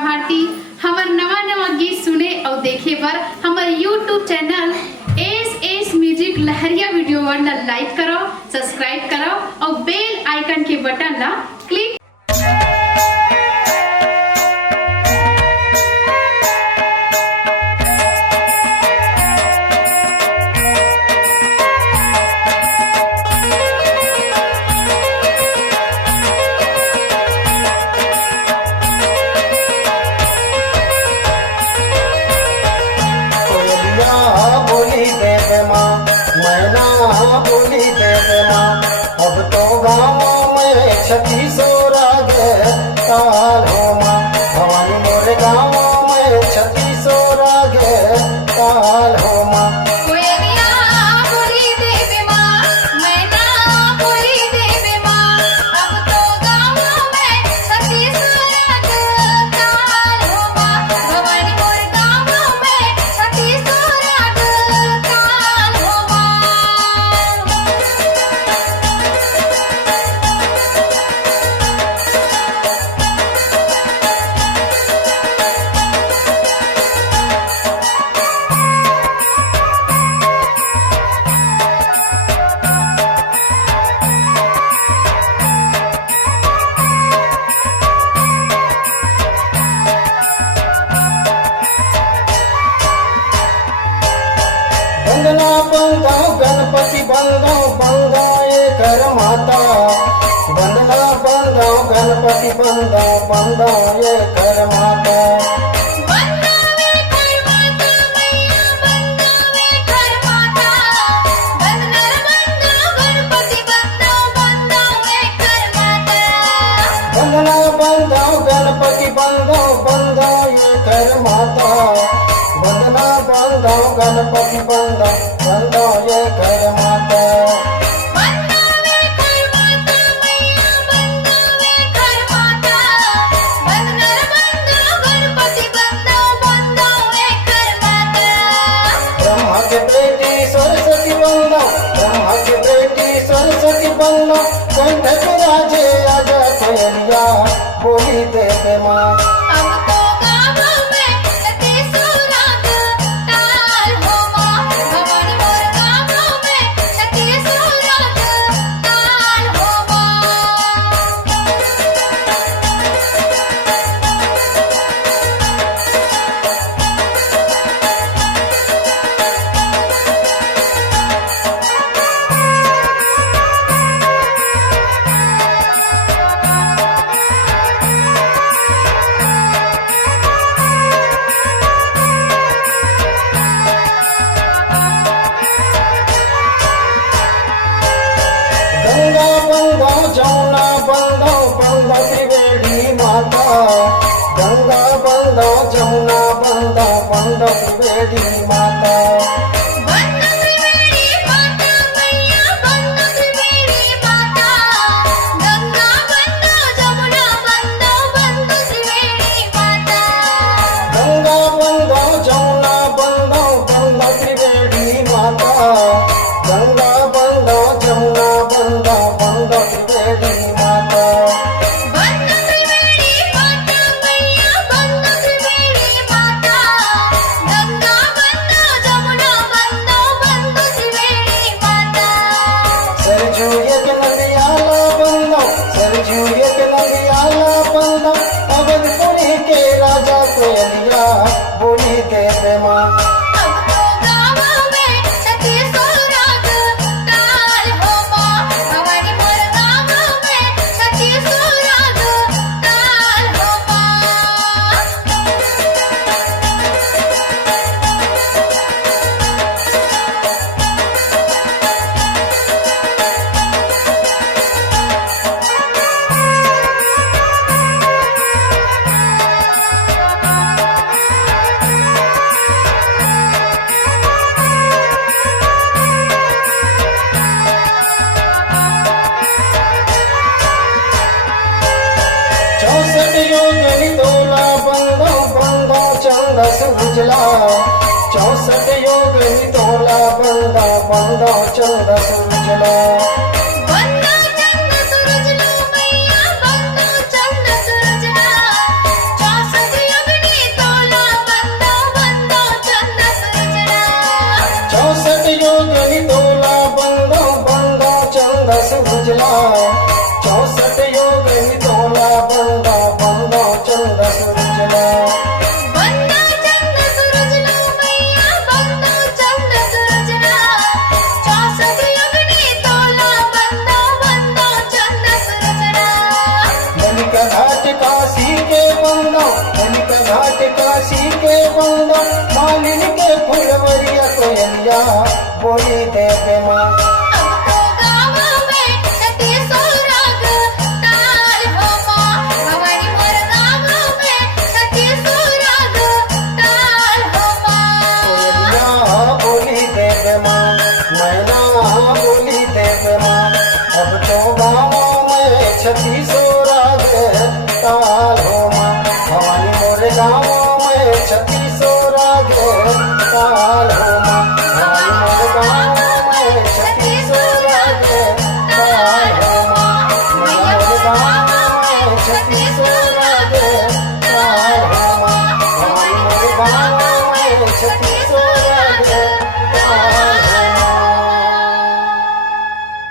भारती। हमार नवा नवा गीत सुने और देखे पर हमार यूट्यूब चैनल एस म्यूजिक लहरिया वीडियो वन लाइक करो, सब्सक्राइब करो और बेल आइकन के बटन ला क्लिक। मैना बोली देवे माँ, अब तो गाँव में छठी सोराग ताल हो माँ। भवानी मोरे गाँव में छठी सोराग ताल हो माँ। वंदना बंदाओ गणपति बंदाओ बंदाए कर माता। वंदना बंदाओ गणपति बंदाओ बंदाए कर माता। वंदना बंदाओ गणपति बंदाओ बंदाए कर माता। वंदना बंदाओ गणपति बंदाओ बंदाए कर माता। ब्रह्मा के बेटी सरस्वती बंदाओ, ब्रह्मा के बेटी सरस्वती बंदाओ। कंठ के राजे आजा कोयलिया बोली देवे माँ। गंगा बंदाओ जमुना बंदाओ बंदा त्रिवेणी माता। गंगा बंदाओ जमुना बंदाओ बंदा त्रिवेणी माता। गंगा बंदाओ जमुना बंदाओ बंदा त्रिवेणी माता। गंगा बंदाओ जमुना बंदाओ बंदा त्रिवेणी माता। सरजू एक नदियाला बंदाओ, सरजू एक नदियाला बंदाओ। अवधपुरी के राजा कोयलिया बोली देवे माँ। योगिनी तोला बंदाओ बंदाओ चंदस उजला। 64 योगिनी तोला बंदाओ बंदाओ चंदस उजला। बंदा चंद सूरज लो मैया, बंदा चंद सूरज ला। 64 काशी के बंदा, कनिका घाट काशी के बंदा, मालिन के फुलवरिया कोयलिया बोली देवे माँ। अब तो गाँव में छत्तीसो राग ताल हो माँ, भवानी मोरे गाँव में छत्तीसो राग ताल हो माँ, भवानी मोरे गाँव में छत्तीसो राग ताल हो माँ, मोरे गाँव में छत्तीसो